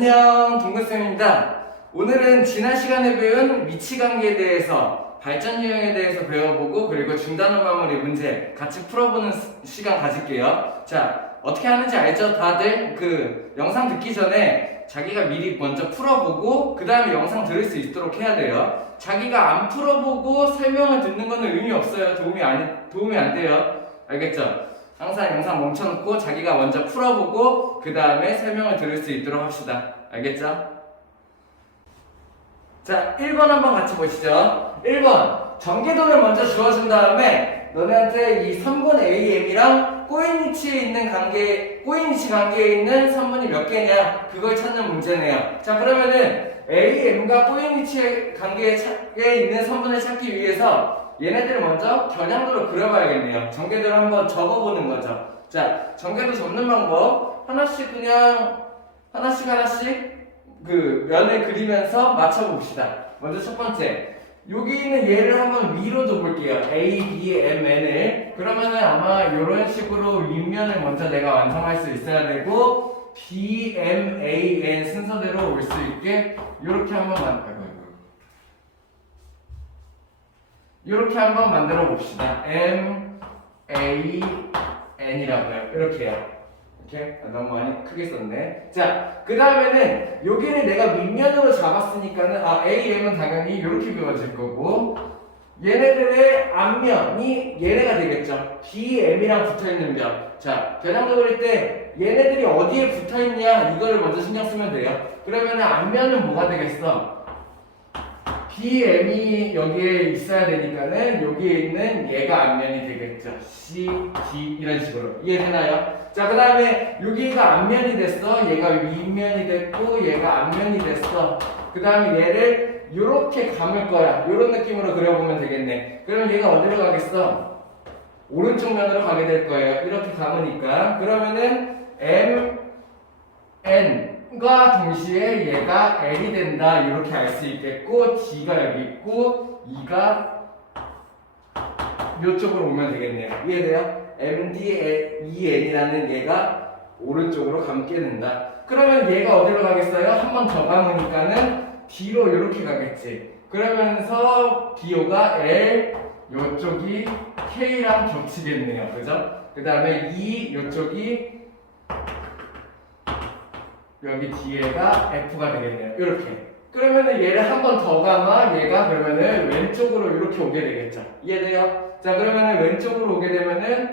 안녕, 동근쌤입니다. 오늘은 지난 시간에 배운 위치관계에 대해서, 발전 유형에 대해서 배워보고, 그리고 중단어 마무리 문제 같이 풀어보는 시간 가질게요. 자, 어떻게 하는지 알죠? 다들 그 영상 듣기 전에 자기가 미리 먼저 풀어보고 그 다음에 영상 들을 수 있도록 해야 돼요. 자기가 안 풀어보고 설명을 듣는 거는 의미 없어요. 도움이 안 돼요. 알겠죠? 항상 영상 멈춰놓고 자기가 먼저 풀어보고 그 다음에 설명을 들을 수 있도록 합시다. 알겠죠? 자, 1번 한번 같이 보시죠. 1번 전개도를 먼저 주어준 다음에 너네한테 이 선분 AM이랑 꼬인위치에 있는 꼬인위치 관계에 있는 선분이 몇 개냐 그걸 찾는 문제네요. 자, 그러면은 AM과 꼬인위치 관계에 있는 선분을 찾기 위해서 얘네들을 먼저 겨냥도로 그려봐야겠네요. 전개도를 한번 적어보는 거죠. 자, 전개도 접는 방법 하나씩 그 면을 그리면서 맞춰봅시다. 먼저 첫 번째, 여기 있는 얘를 한번 위로 둬볼게요. A, B, M, N을. 그러면은 아마 이런 식으로 윗면을 먼저 내가 완성할 수 있어야 되고 B, M, A, N 순서대로 올 수 있게 이렇게 한번 만들어 봅시다. M, A, N이라고요. 이렇게요. 이렇게 너무 많이 크게 썼네. 자, 그 다음에는 여기를 내가 윗면으로 잡았으니까는 A, M은 당연히 이렇게 그어질 거고 얘네들의 앞면이 얘네가 되겠죠. B, M이랑 붙어있는 면. 자, 겨냥도 그릴 때 얘네들이 어디에 붙어있냐 이거를 먼저 신경 쓰면 돼요. 그러면은 앞면은 뭐가 되겠어? B, M이 여기에 있어야 되니까는 여기에 있는 얘가 앞면이 되겠죠. C, D 이런 식으로. 이해되나요? 자, 그 다음에 여기가 앞면이 됐어. 얘가 윗면이 됐고 얘가 앞면이 됐어. 그 다음에 얘를 이렇게 감을 거야. 이런 느낌으로 그려보면 되겠네. 그러면 얘가 어디로 가겠어? 오른쪽 면으로 가게 될 거예요. 이렇게 감으니까. 그러면은 M, N과 동시에 얘가 L이 된다. 이렇게 알 수 있겠고 D가 여기 있고 E가 이쪽으로 오면 되겠네요. 이해돼요? MDEN이라는 얘가 오른쪽으로 감게 된다. 그러면 얘가 어디로 가겠어요? 한 번 더 감으니까는 D로 이렇게 가겠지. 그러면서 BO가 L, 요쪽이 K랑 겹치겠네요. 그죠? 그 다음에 E, 요쪽이 여기 뒤에가 F가 되겠네요. 이렇게. 그러면은 얘를 한 번 더 감아 얘가 그러면은 왼쪽으로 이렇게 오게 되겠죠. 이해돼요? 자, 그러면은 왼쪽으로 오게 되면은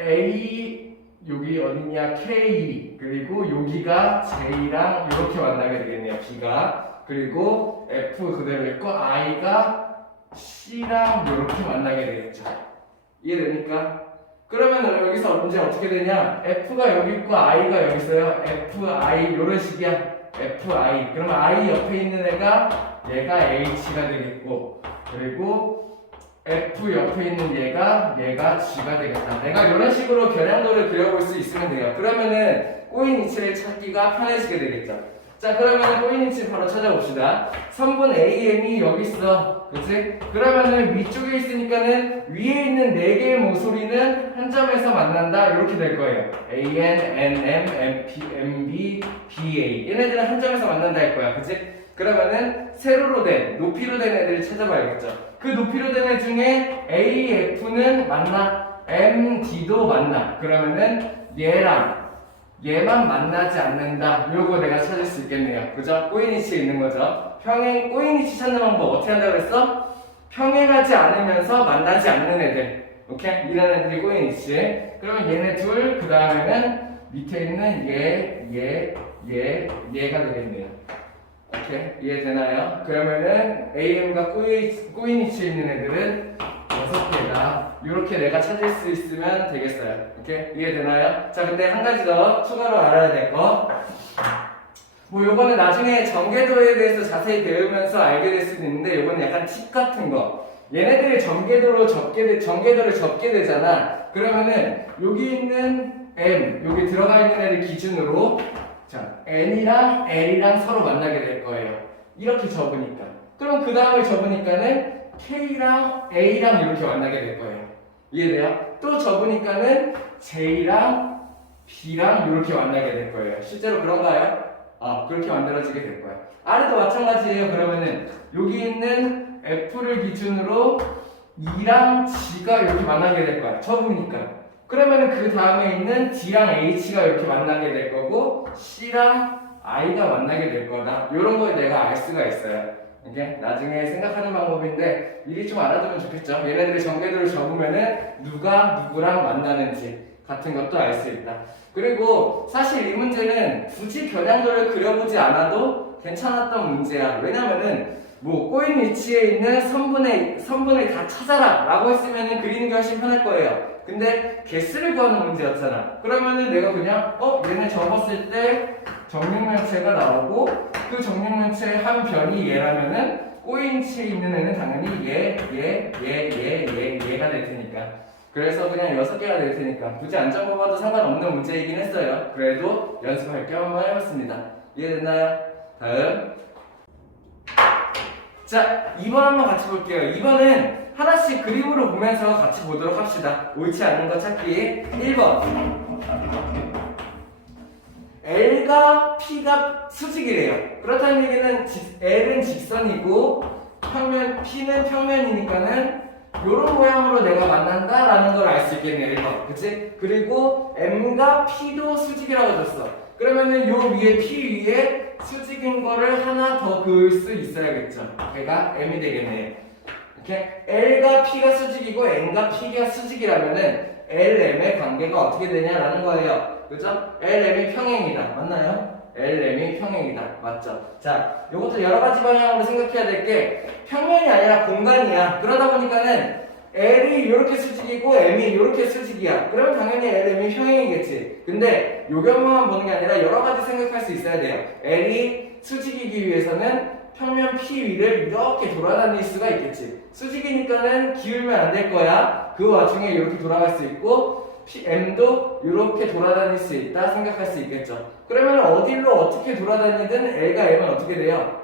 A 여기 어디냐 K 그리고 여기가 J랑 이렇게 만나게 되겠네요. B가 그리고 F 그대로 있고 I가 C랑 이렇게 만나게 되겠죠. 이해됩니까? 그러면 여기서 문제 어떻게 되냐? F가 여기 있고 I가 여기 있어요. FI 이런 식이야. FI 그러면 I 옆에 있는 애가 얘가 H가 되겠고 그리고 F 옆에 있는 얘가 G가 되겠다. 내가 이런 식으로 겨냥도를 그려볼 수 있으면 돼요. 그러면은 꼬인 위치를 찾기가 편해지게 되겠죠. 자, 그러면은 꼬인 위치 바로 찾아봅시다. 선분 AM이 여기 있어. 그치? 그러면은 위쪽에 있으니까는 위에 있는 4개의 모서리는 한 점에서 만난다. 이렇게 될 거예요. AN, NM, MP, MB, BA. 얘네들은 한 점에서 만난다 할 거야. 그치? 그러면은 세로로 된, 높이로 된 애들을 찾아봐야겠죠. 그 높이로 된 애 중에 AF는 맞나? MD도 맞나? 그러면은 얘만 만나지 않는다. 요거 내가 찾을 수 있겠네요. 그죠? 꼬인위치에 있는 거죠. 꼬인위치 찾는 방법 어떻게 한다고 그랬어? 평행하지 않으면서 만나지 않는 애들. 오케이? 이런 애들이 꼬인위치. 그러면 얘네 둘, 그 다음에는 밑에 있는 얘가 되겠네요. 오케이? 이해되나요? 그러면은 AM과 꼬인위치에 있는 애들은 6개다. 이렇게 내가 찾을 수 있으면 되겠어요. 오케이? 이해되나요? 자, 근데 한 가지 더 추가로 알아야 될 거. 뭐 요거는 나중에 전개도에 대해서 자세히 배우면서 알게 될 수도 있는데 요거는 약간 팁 같은 거. 얘네들이 전개도를 접게 되잖아. 그러면은 여기 있는 M, 여기 들어가 있는 애들 기준으로 자, N이랑 L이랑 서로 만나게 될 거예요. 이렇게 접으니까. 그럼 그 다음을 접으니까는 K랑 A랑 이렇게 만나게 될 거예요. 이해돼요? 또 접으니까는 J랑 B랑 이렇게 만나게 될 거예요. 실제로 그런가요? 그렇게 만들어지게 될 거야. R도 마찬가지예요. 그러면은 여기 있는 F를 기준으로 E랑 G가 이렇게 만나게 될 거야. 접으니까. 그러면은 그 다음에 있는 D랑 H가 이렇게 만나게 될 거고 C랑 I가 만나게 될 거다. 이런 걸 내가 알 수가 있어요. 이게 나중에 생각하는 방법인데 미리 좀 알아두면 좋겠죠. 얘네들의 전개도를 적으면은 누가 누구랑 만나는지 같은 것도 알 수 있다. 그리고 사실 이 문제는 굳이 겨냥도를 그려보지 않아도 괜찮았던 문제야. 왜냐면은 뭐 꼬인 위치에 있는 선분을 다 찾아라 라고 했으면 그리는 게 훨씬 편할 거예요. 근데 개수를 구하는 문제였잖아. 그러면은 내가 그냥 얘네 접었을 때 정육면체가 나오고 그 정육면체의 한 변이 얘라면은 꼬인 위치에 있는 애는 당연히 얘가 될 테니까. 그래서 그냥 6개가 될 테니까 굳이 안 적어봐도 상관없는 문제이긴 했어요. 그래도 연습할 겸 한번 해봤습니다. 이해됐나요? 다음. 자, 2번 한번 같이 볼게요. 2번은 하나씩 그림으로 보면서 같이 보도록 합시다. 옳지 않은 거 찾기. 1번. L과 P가 수직이래요. 그렇다는 얘기는 L은 직선이고 P는 평면이니까는 요런 모양으로 내가 만난다라는 걸 알 수 있겠네. 1번. 그치? 그리고 M과 P도 수직이라고 줬어. 그러면은 요 위에 P 위에 수직인 거를 하나 더 그을 수 있어야겠죠. 걔가 M이 되겠네. 이렇게 L과 P가 수직이고 M과 P가 수직이라면은 LM의 관계가 어떻게 되냐라는 거예요. 그죠? LM이 평행이다. 맞나요? LM이 평행이다. 맞죠? 자, 이것도 여러 가지 방향으로 생각해야 될 게 평면이 아니라 공간이야. 그러다 보니까는 L이 이렇게 수직이고 M이 이렇게 수직이야. 그러면 당연히 LM이 평행이겠지. 근데 요것만 보는 게 아니라 여러 가지 생각할 수 있어야 돼요. L이 수직이기 위해서는 평면 P 위를 이렇게 돌아다닐 수가 있겠지. 수직이니까는 기울면 안 될 거야. 그 와중에 이렇게 돌아갈 수 있고 M도 이렇게 돌아다닐 수 있다 생각할 수 있겠죠. 그러면 어디로 어떻게 돌아다니든 L과 M은 어떻게 돼요?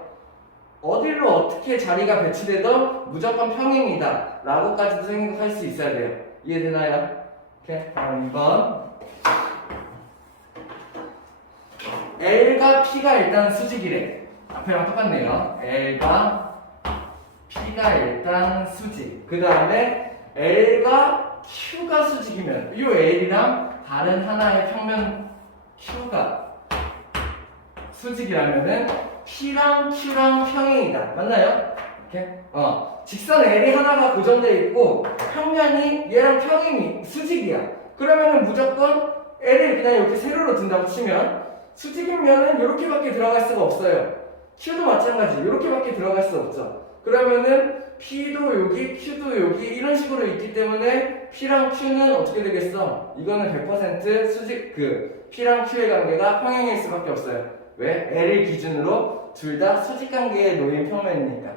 어디로 어떻게 자리가 배치되든 무조건 평행이다 라고까지도 생각할 수 있어야 돼요. 이해되나요? 오케이. 다음 2번. L과 P가 일단 수직이래. 앞에랑 똑같네요. L과 P가 일단 수직. 그 다음에 L과 Q가 수직이면 이 L이랑 다른 하나의 평면 Q가 수직이라면은 P랑 Q랑 평행이다. 맞나요? 이렇게? 직선 L이 하나가 고정되어 있고 평면이 얘랑 평행이 수직이야. 그러면은 무조건 L을 그냥 이렇게 세로로 둔다고 치면 수직인 면은 이렇게밖에 들어갈 수가 없어요. Q도 마찬가지. 이렇게밖에 들어갈 수 없죠. 그러면은 P도 여기, Q도 여기 이런 식으로 있기 때문에 P랑 Q는 어떻게 되겠어? 이거는 100% 수직 P랑 Q의 관계가 평행일 수밖에 없어요. 왜? L을 기준으로 둘 다 수직 관계에 놓인 평면이니까.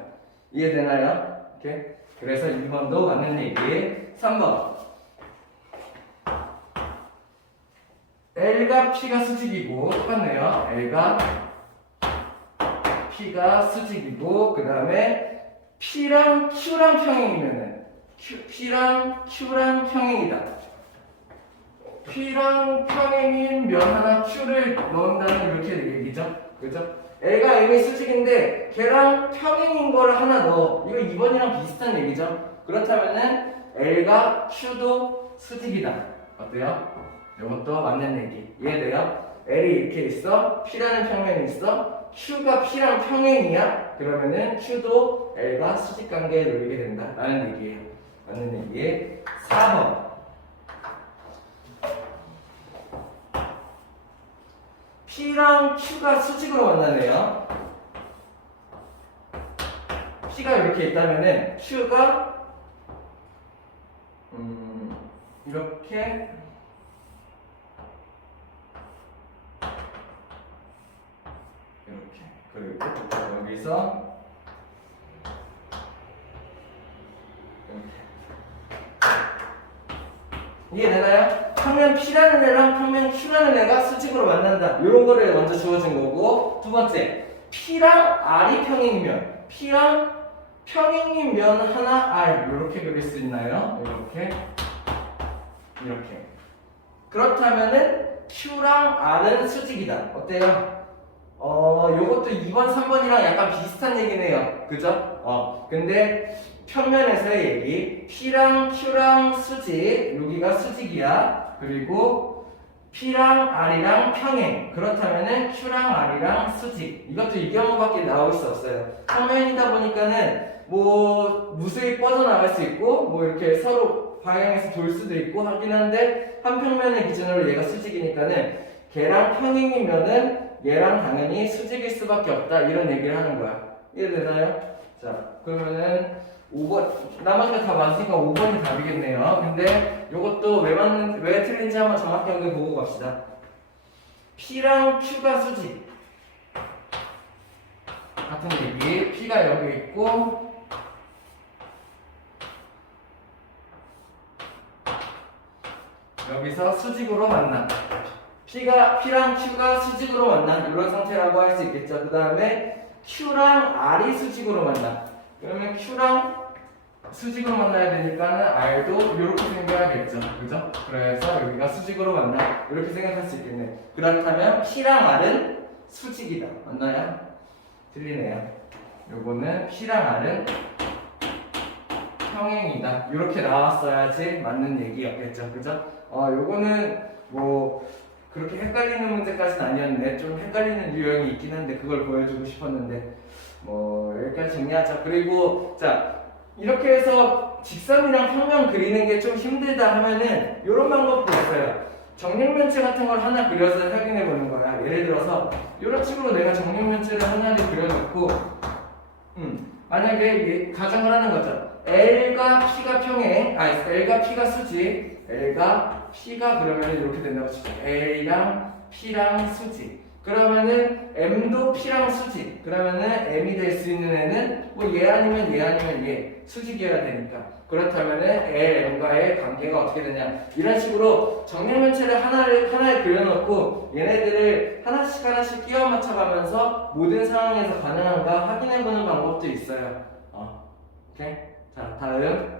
이해되나요? 오케이. 그래서 2번도 맞는 얘기. 3번. L과 P가 수직이고 똑같네요. L과 P가 수직이고 그 다음에 P랑 Q랑 평행이면은 P랑 Q랑 평행이다. P랑 평행인 면 하나 Q를 넣는다는 이렇게 얘기죠. 그죠? L과 M이 수직인데 걔랑 평행인 거를 하나 넣어. 이거 2번이랑 비슷한 얘기죠. 그렇다면은 L과 Q도 수직이다. 어때요? 이것도 맞는 얘기. 이해돼요? L이 이렇게 있어. P라는 평면이 있어. Q가 P랑 평행이야. 그러면은 Q도 L과 수직 관계에 놓이게 된다. 라는 얘기예요. 맞는 얘기. 4번. P랑 Q가 수직으로 만나네요. P가 이렇게 있다면은 Q가 이렇게 그리고 여기서 이해되나요? 평면 P라는 애랑 평면 Q라는 애가 수직으로 만난다. 이런 거를 먼저 주어진 거고, 두 번째 P랑 R이 평행이면 P랑 평행인 면 하나 R 이렇게 그릴 수 있나요? 이렇게 그렇다면은 Q랑 R은 수직이다. 어때요? 요것도 2번, 3번이랑 약간 비슷한 얘기네요. 그죠? 근데 평면에서의 얘기. P랑 Q랑 수직, 여기가 수직이야. 그리고 P랑 R이랑 평행. 그렇다면은 Q랑 R이랑 수직. 이것도 이 경우밖에 나올 수 없어요. 평면이다 보니까는 뭐 무수히 뻗어나갈 수 있고 뭐 이렇게 서로 방향에서 돌 수도 있고 하긴 한데 한 평면을 기준으로 얘가 수직이니까는 걔랑 평행이면은 얘랑 당연히 수직일 수밖에 없다 이런 얘기를 하는 거야. 이해되나요? 자 그러면은 5번 나머지가 다 맞으니까 5번이 답이겠네요. 근데 요것도 왜 틀린지 한번 정확하게 보고 갑시다. P랑 Q가 수직 같은 얘기. P가 여기 있고 여기서 수직으로 만나. P랑 Q가 수직으로 만난 이런 상태라고 할 수 있겠죠. 그 다음에 Q랑 R이 수직으로 만나. 그러면 Q랑 수직으로 만나야 되니까는 R도 이렇게 생겨야겠죠. 그죠? 그래서 여기가 수직으로 만나. 이렇게 생각할 수 있겠네. 그렇다면 P랑 R은 수직이다. 맞나요? 틀리네요. 요거는 P랑 R은 평행이다. 이렇게 나왔어야지 맞는 얘기였겠죠. 그죠? 요거는 뭐 그렇게 헷갈리는 문제까지는 아니었는데 좀 헷갈리는 유형이 있긴 한데 그걸 보여주고 싶었는데 뭐 여기까지 정리하자. 그리고 자 이렇게 해서 직선이랑 평면 그리는 게 좀 힘들다 하면은 이런 방법도 있어요. 정육면체 같은 걸 하나 그려서 확인해 보는 거야. 예를 들어서 이런 식으로 내가 정육면체를 하나를 그려놓고 만약에 가정을 하는 거죠. L과 P가 평행, L과 P가 수직, L과 P가 그러면 이렇게 된다고 치죠. L이랑 P랑 수직. 그러면은 M도 P랑 수직. 그러면은 M이 될 수 있는 애는 뭐 얘 아니면 얘 수직이어야 되니까. 그렇다면은 L, M과의 관계가 어떻게 되냐. 이런 식으로 정육면체를 하나를 그려놓고 얘네들을 하나씩 끼워 맞춰가면서 모든 상황에서 가능한가 확인해보는 방법도 있어요. 오케이? 자, 다음.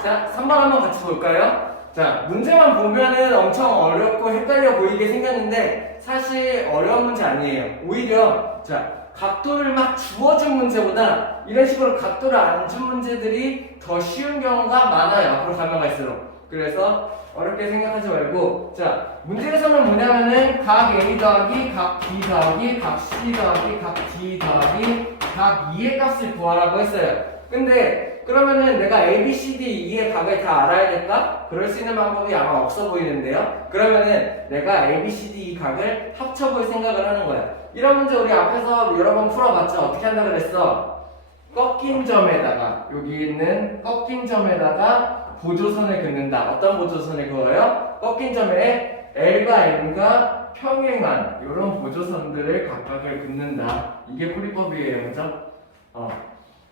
자, 3번 한번 같이 볼까요? 자, 문제만 보면은 엄청 어렵고 헷갈려 보이게 생겼는데 사실 어려운 문제 아니에요. 오히려 자, 각도를 막 주어준 문제보다 이런 식으로 각도를 안 준 문제들이 더 쉬운 경우가 많아요. 앞으로 가면 갈수록. 그래서 어렵게 생각하지 말고 자, 문제에서는 뭐냐면은 각 A 더하기 각 B 더하기 각 C 더하기 각 D 더하기 각 2의 값을 구하라고 했어요. 근데 그러면은 내가 A, B, C, D, E의 각을 다 알아야겠다? 그럴 수 있는 방법이 아마 없어 보이는데요. 그러면은 내가 A, B, C, D, E 각을 합쳐볼 생각을 하는 거야. 이런 문제 우리 앞에서 여러 번 풀어봤죠? 어떻게 한다 그랬어? 꺾인 점에다가 여기 있는 꺾인 점에다가 보조선을 긋는다. 어떤 보조선을 그어요? 꺾인 점에 L과 M과 평행한 이런 보조선들을 각각을 긋는다. 이게 풀이법이에요. 그죠?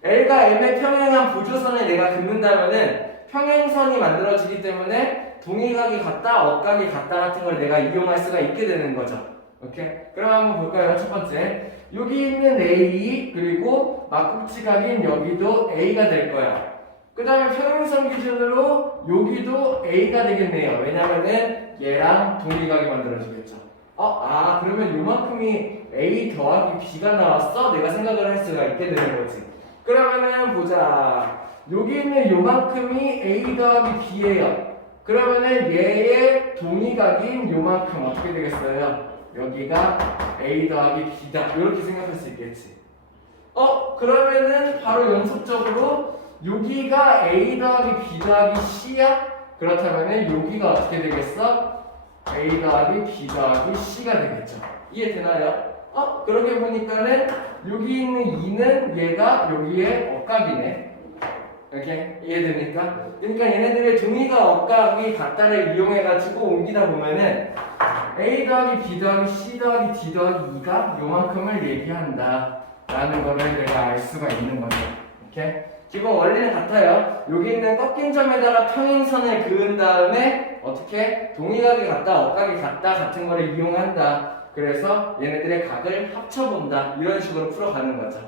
L과 M의 평행한 보조선을 내가 긋는다면은 평행선이 만들어지기 때문에 동의각이 같다, 억각이 같다 같은 걸 내가 이용할 수가 있게 되는 거죠. 오케이? 그럼 한번 볼까요? 첫 번째. 여기 있는 A 그리고 막국지각인 여기도 A가 될 거야. 그 다음에 평행선 기준으로 여기도 A가 되겠네요. 왜냐면은 얘랑 동의각이 만들어지겠죠. 그러면 요만큼이 A 더하기 B가 나왔어? 내가 생각을 할 수가 있게 되는 거지. 그러면은 보자. 여기 있는 요만큼이 A 더하기 B예요. 그러면은 얘의 동의각인 요만큼 어떻게 되겠어요? 여기가 A 더하기 B다. 이렇게 생각할 수 있겠지. 그러면은 바로 연속적으로 여기가 A 더하기 B 더하기 C야? 그렇다면은 여기가 어떻게 되겠어? A 더하기 B 더하기 C가 되겠죠. 이해되나요? 그렇게 보니까는 여기 있는 2는 얘가 여기에 억각이네. 이렇게 이해됩니까? 그러니까 얘네들의 동의가 억각이 같다를 이용해가지고 옮기다 보면은 A 더하기 B 더하기 C 더하기 D 더하기 2가 요만큼을 얘기한다 라는 거를 내가 알 수가 있는 거죠. 이렇게 기본 원리는 같아요. 여기 있는 꺾인 점에다가 평행선을 그은 다음에 어떻게 동의각이 같다, 억각이 같다 같은 거를 이용한다. 그래서 얘네들의 각을 합쳐본다. 이런 식으로 풀어가는 거죠.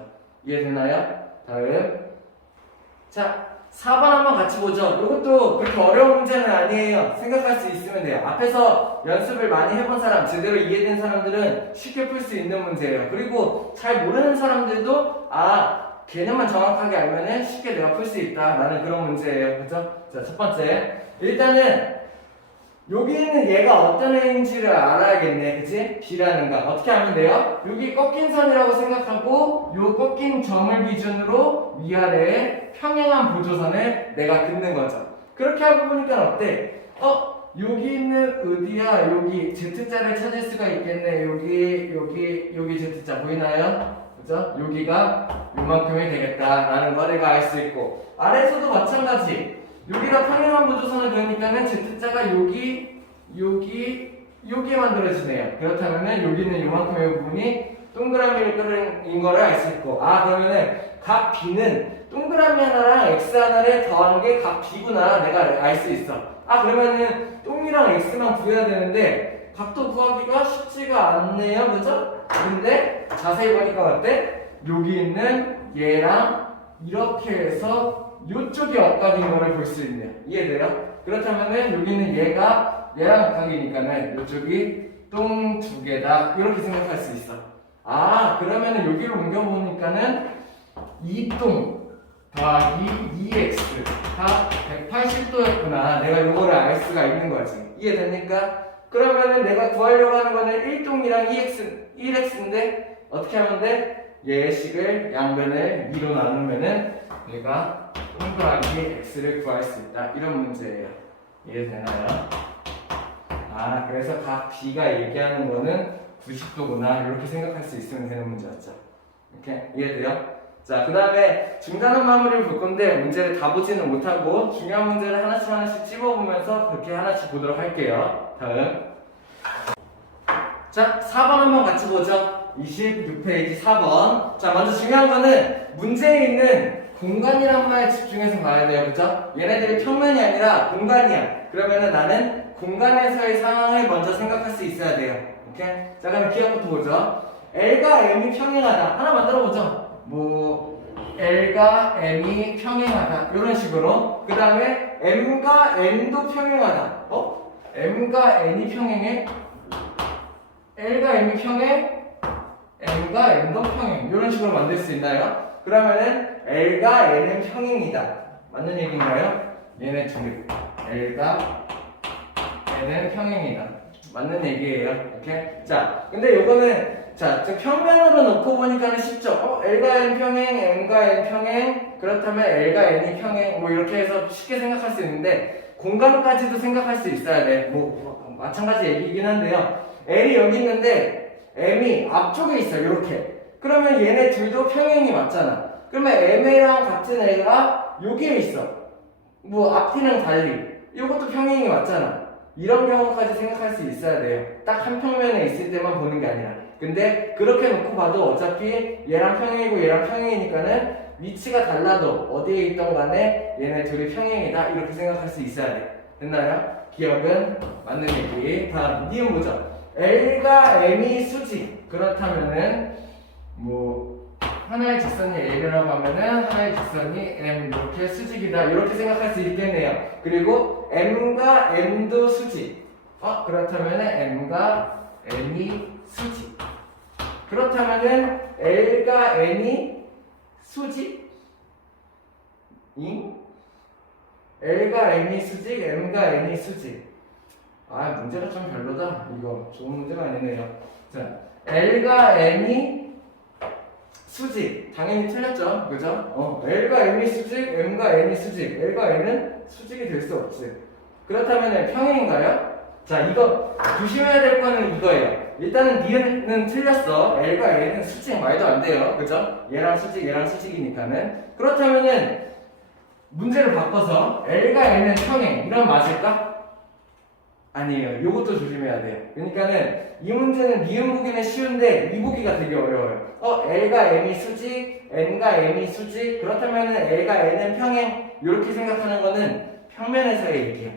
이해되나요? 다음. 자, 4번 한번 같이 보죠. 이것도 그렇게 어려운 문제는 아니에요. 생각할 수 있으면 돼요. 앞에서 연습을 많이 해본 사람, 제대로 이해된 사람들은 쉽게 풀 수 있는 문제예요. 그리고 잘 모르는 사람들도 개념만 정확하게 알면은 쉽게 내가 풀 수 있다라는 그런 문제예요. 그죠? 자, 첫 번째. 일단은 여기 있는 얘가 어떤 애인지를 알아야겠네. 그치? B라는 거. 어떻게 하면 돼요? 여기 꺾인 선이라고 생각하고 요 꺾인 점을 기준으로 위아래에 평행한 보조선을 내가 긋는 거죠. 그렇게 하고 보니까 어때? 여기 있는 어디야? 여기 Z자를 찾을 수가 있겠네. 여기 Z자 보이나요? 그죠? 여기가 요만큼이 되겠다라는 거 내가 알 수 있고, 아래에서도 마찬가지. 여기다 평행한 보조선을 그으니까는 Z자가 여기에 만들어지네요. 그렇다면은 여기는 요만큼의 부분이 동그라미인 거를 알 수 있고, 그러면은 각 B는 동그라미 하나랑 X 하나를 더한 게 각 B구나 내가 알 수 있어. 그러면은 똥이랑 X만 구해야 되는데 각도 구하기가 쉽지가 않네요. 그죠? 근데 자세히 보니까 어때? 여기 있는 얘랑 이렇게 해서 이쪽이 엇각인 거를 볼 수 있네요. 이해돼요? 그렇다면은 여기는 얘랑 엇각이니까는 이쪽이 똥 두 개다 이렇게 생각할 수 있어. 그러면은 여기로 옮겨보니까는 2똥 더하기 2x가 180도였구나. 내가 요거를 알 수가 있는 거지. 이해됩니까? 그러면은 내가 구하려고 하는 거는 1똥이랑 1x인데 어떻게 하면 돼? 얘식을 양변을 2로 나누면은 내가 동그라미 x를 구할 수 있다. 이런 문제예요. 이해되나요? 그래서 각 B가 얘기하는 거는 90도구나. 이렇게 생각할 수 있으면 되는 문제였죠. 이렇게 이해돼요? 자, 그 다음에 중단한 마무리를 볼 건데 문제를 다 보지는 못하고 중요한 문제를 하나씩 찝어보면서 그렇게 하나씩 보도록 할게요. 다음. 자, 4번 한번 같이 보죠. 26페이지 4번. 자, 먼저 중요한 거는 문제에 있는 공간이란 말에 집중해서 봐야 돼요. 그죠? 얘네들이 평면이 아니라 공간이야. 그러면은 나는 공간에서의 상황을 먼저 생각할 수 있어야 돼요. 오케이? 자, 그럼 기억부터 보죠. L과 M이 평행하다. 하나 만들어 보죠. L과 M이 평행하다. 이런 식으로. 그 다음에 M과 N도 평행하다. M과 N이 평행해? L과 M이 평행? M과 N도 평행. 이런 식으로 만들 수 있나요? 그러면은 L과 N은 평행이다. 맞는 얘기인가요? 얘네 둘이. L과 N은 평행이다. 맞는 얘기예요. 오케이? 자, 근데 요거는 평면으로 놓고 보니까는 쉽죠? L과 N 평행, M과 N 평행, 그렇다면 L과 N이 평행, 이렇게 해서 쉽게 생각할 수 있는데, 공간까지도 생각할 수 있어야 돼. 마찬가지 얘기이긴 한데요. L이 여기 있는데, M이 앞쪽에 있어, 이렇게. 그러면 얘네 둘도 평행이 맞잖아. 그러면 M이랑 같은 애가 여기에 있어. 앞뒤는 달리. 이것도 평행이 맞잖아. 이런 경우까지 생각할 수 있어야 돼요. 딱 한 평면에 있을 때만 보는 게 아니라. 근데 그렇게 놓고 봐도 어차피 얘랑 평행이고 얘랑 평행이니까는 위치가 달라도 어디에 있던 간에 얘네 둘이 평행이다 이렇게 생각할 수 있어야 돼. 됐나요? 기억은 맞는 얘기. 다음 니은 보죠. L과 M이 수직. 그렇다면은 하나의 직선이 L이라고 하면은 하나의 직선이 M 이렇게 수직이다 이렇게 생각할 수 있겠네요. 그리고 M과 M도 수직. 그렇다면은 M과 N이 수직. 그렇다면은 L과 N이 수직? L과 N이 수직, M과 N이 수직. 문제가 좀 별로다. 이거 좋은 문제가 아니네요. 자, L과 N이 수직. 당연히 틀렸죠. 그죠? L과 M이 수직, M과 N이 수직. L과 N은 수직이 될 수 없지. 그렇다면 평행인가요? 자, 이거 조심해야 될 거는 이거예요. 일단은 니은은 틀렸어. L과 N은 수직 말도 안 돼요. 그죠? 얘랑 수직, 얘랑 수직이니까는. 그렇다면은 문제를 바꿔서 L과 N은 평행. 이러면 맞을까? 아니에요. 요것도 조심해야 돼요. 그러니까는 이 문제는 니은 보기는 쉬운데 이 보기가 되게 어려워요. L과 M이 수직, N과 M이 수직. 그렇다면은 L과 N은 평행. 이렇게 생각하는 거는 평면에서의 얘기야.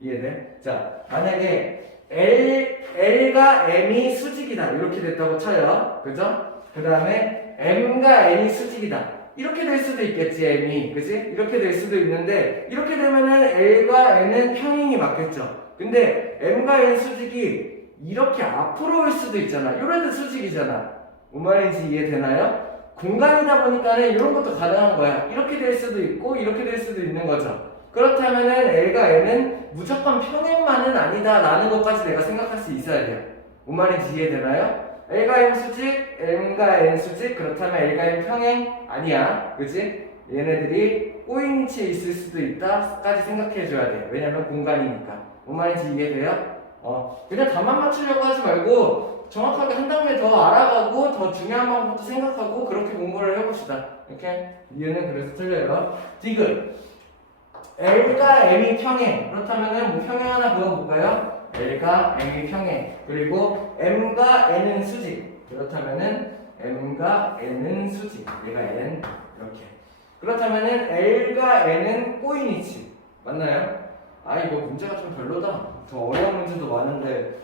이해돼? 자, 만약에 L과 M이 수직이다. 이렇게 됐다고 쳐요. 그죠? 그 다음에 M과 N이 수직이다. 이렇게 될 수도 있겠지, m이. 그지? 이렇게 될 수도 있는데, 이렇게 되면은 l과 n은 평행이 맞겠죠. 근데 m과 n 수직이 이렇게 앞으로 올 수도 있잖아. 이래도 수직이잖아. 뭔 말인지 이해되나요? 공간이다 보니까는 이런 것도 가능한 거야. 이렇게 될 수도 있고, 이렇게 될 수도 있는 거죠. 그렇다면은 l과 n은 무조건 평행만은 아니다라는 것까지 내가 생각할 수 있어야 돼요. 뭔 말인지 이해되나요? L과 M 수직, M과 N 수직, 그렇다면 L과 M 평행? 아니야. 그치? 얘네들이 꼬인 위치에 있을 수도 있다까지 생각해줘야 돼요. 왜냐면 공간이니까. 뭔 말인지 이해돼요? 그냥 답만 맞추려고 하지 말고 정확하게 한 단계 더 알아가고 더 중요한 방법도 생각하고 그렇게 공부를 해봅시다. 이렇게? 이유는 그래서 틀려요. 디귿. L과 M이 평행. 그렇다면은 뭐 평행 하나 그어볼까요? L과 M이 평행. 그리고 M과 N은 수직. 그렇다면은 M과 N은 수직. 얘가 N. 이렇게. 그렇다면은 L과 N은 꼬인 위치. 맞나요? 아, 이거 문제가 좀 별로다. 더 어려운 문제도 많은데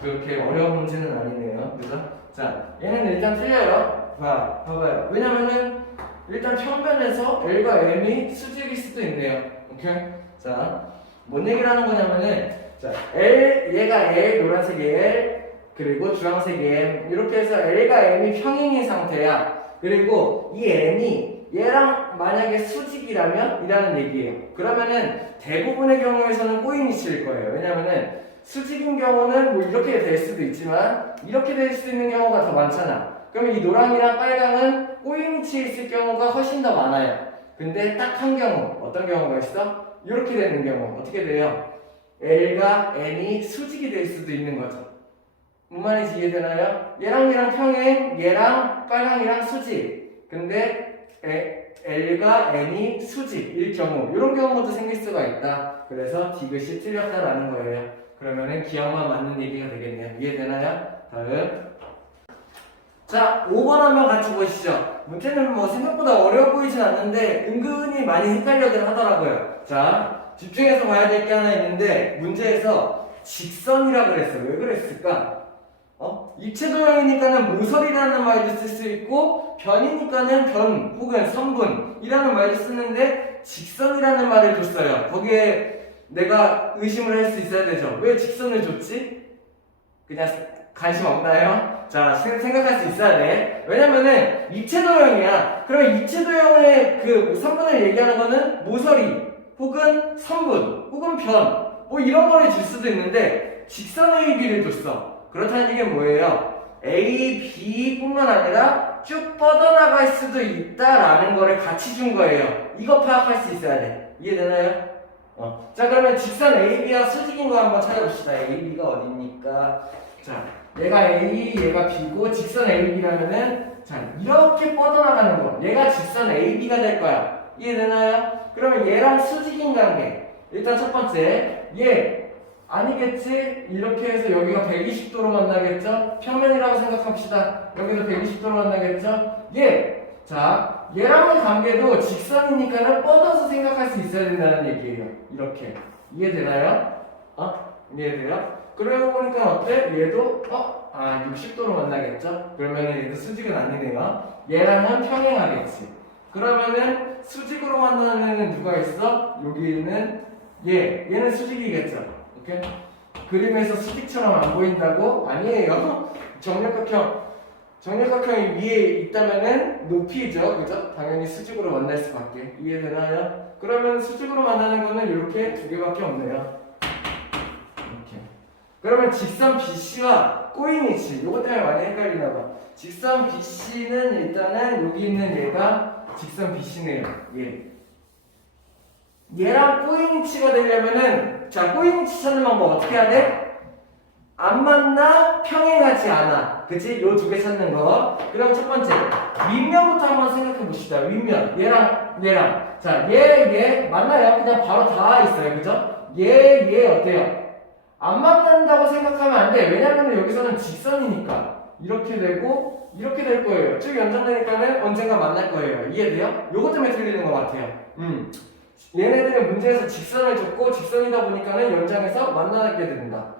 그렇게 어려운 문제는 아니네요. 그죠? 자, 얘는 일단 틀려요. 봐봐요. 왜냐면은 일단 평면에서 L과 M이 수직일 수도 있네요. 오케이? 자, 뭔 얘기를 하는 거냐면은 자, 얘가 L, 노란색이 L, 그리고 주황색이 M. 이렇게 해서 L과 M이 평행인 상태야. 그리고 이 M이 얘랑 만약에 수직이라면 이라는 얘기예요. 그러면은 대부분의 경우에서는 꼬인 위치일 거예요. 왜냐면은 수직인 경우는 뭐 이렇게 될 수도 있지만 이렇게 될 수도 있는 경우가 더 많잖아. 그러면 이 노랑이랑 빨강은 꼬인 위치에 있을 경우가 훨씬 더 많아요. 근데 딱 한 경우, 어떤 경우가 있어? 이렇게 되는 경우 어떻게 돼요? L과 N이 수직이 될 수도 있는 거죠. 뭔 말인지 이해되나요? 얘랑 평행, 얘랑 빨강이랑 수직. 근데 L과 N이 수직일 경우, 이런 경우도 생길 수가 있다. 그래서 디귿이 틀렸다라는 거예요. 그러면은 기억만 맞는 얘기가 되겠네요. 이해되나요? 다음. 자, 5번 한번 같이 보시죠. 문제는 뭐 생각보다 어려워 보이진 않는데 은근히 많이 헷갈려들 하더라고요. 자, 집중해서 봐야 될 게 하나 있는데 문제에서 직선이라 그랬어. 왜 그랬을까? 입체도형이니까는 모서리라는 말도 쓸 수 있고 변이니까는 변 혹은 선분이라는 말도 쓰는데 직선이라는 말을 줬어요. 거기에 내가 의심을 할 수 있어야 되죠. 왜 직선을 줬지? 그냥 관심 없나요? 자, 생각할 수 있어야 돼. 왜냐면은 입체도형이야. 그럼 입체도형의 그 선분을 얘기하는 거는 모서리 혹은 선분 혹은 변 뭐 이런 거를 줄 수도 있는데 직선 AB를 줬어. 그렇다는 얘기는 뭐예요? A, B 뿐만 아니라 쭉 뻗어나갈 수도 있다라는 거를 같이 준 거예요. 이거 파악할 수 있어야 돼. 이해되나요? 자, 그러면 직선 AB와 수직인 거 한번 찾아봅시다. AB가 어딥니까? 자, 얘가 A, 얘가 B고 직선 AB라면은 자, 이렇게 뻗어나가는 거. 얘가 직선 AB가 될 거야. 이해되나요? 그러면 얘랑 수직인 관계. 일단 첫 번째, 얘 아니겠지? 이렇게 해서 여기가 120도로 만나겠죠? 평면이라고 생각합시다. 여기도 120도로 만나겠죠? 얘! 자, 얘랑의 관계도 직선이니까는 뻗어서 생각할 수 있어야 된다는 얘기예요. 이렇게. 이해되나요? 이해돼요? 그러고 보니까 어때? 얘도 60도로 만나겠죠? 그러면은 얘도 수직은 아니네요. 얘랑은 평행하겠지. 그러면은 수직으로 만나는 애는 누가 있어? 여기 있는 얘는 수직이겠죠. 오케이? 그림에서 수직처럼 안 보인다고? 아니에요. 정육각형이 위에 있다면은 높이죠. 그죠? 당연히 수직으로 만날 수밖에. 이해되나요? 그러면 수직으로 만나는 거는 이렇게 두 개밖에 없네요. 이렇게. 그러면 직선 BC와 꼬인 위치. 이것 때문에 많이 헷갈리나봐. 직선 BC는 일단은 여기 있는 얘가 직선 BC네요. 얘랑 꼬인 위치가 되려면은 자, 꼬인 위치 찾는 방법 어떻게 해야 돼? 안 만나, 평행하지 않아. 그치? 요 두 개 찾는 거. 그럼 첫 번째, 윗면부터 한번 생각해 봅시다. 윗면. 얘랑. 자, 얘 만나요. 그냥 바로 닿아 있어요. 그죠? 얘 어때요? 안 만난다고 생각하면 안 돼. 왜냐면 여기서는 직선이니까. 이렇게 되고, 이렇게 될 거예요. 쭉 연장되니까는 언젠가 만날 거예요. 이해돼요? 요것 때문에 틀리는 것 같아요. 얘네들은 문제에서 직선을 줬고, 직선이다 보니까는 연장해서 만나게 된다.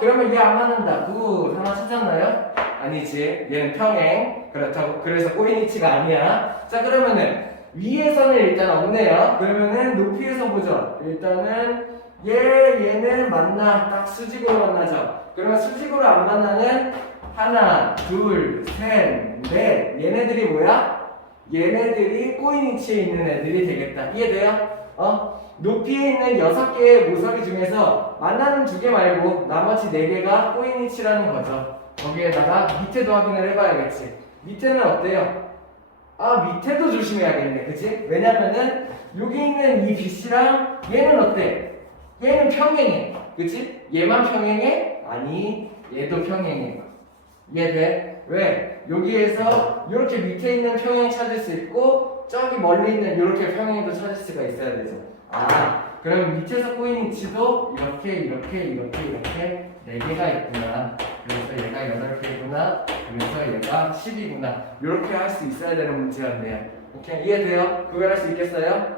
그러면 얘 안 맞는다. 하나 찾았나요? 아니지. 얘는 평행. 그렇다고 그래서 꼬인위치가 아니야. 자 그러면은 위에서는 일단 없네요. 그러면은 높이에서 보죠. 일단은 얘는 만나. 딱 수직으로 만나죠. 그러면 수직으로 안 만나는 하나, 둘, 셋, 넷. 얘네들이 뭐야? 얘네들이 꼬인위치에 있는 애들이 되겠다. 이해돼요? 높이에 있는 6개의 모서리 중에서 만나는 2개 말고 나머지 4개가 꼬인위치라는 거죠. 거기에다가 밑에도 확인을 해봐야겠지. 밑에는 어때요? 밑에도 조심해야겠네. 그치? 왜냐면은 여기 있는 이 BC랑 얘는 어때? 얘는 평행해. 그치? 얘만 평행해? 아니, 얘도 평행해. 이해돼? 왜? 여기에서 이렇게 밑에 있는 평행 찾을 수 있고 저기 멀리 있는 이렇게 평행도 찾을 수가 있어야 되죠. 그럼 밑에서 꼬인 위치도 이렇게 4개가 있구나. 그래서 얘가 8개구나. 그래서 얘가 10이구나. 이렇게 할 수 있어야 되는 문제였네요. 오케이? 이해돼요? 그걸 할 수 있겠어요?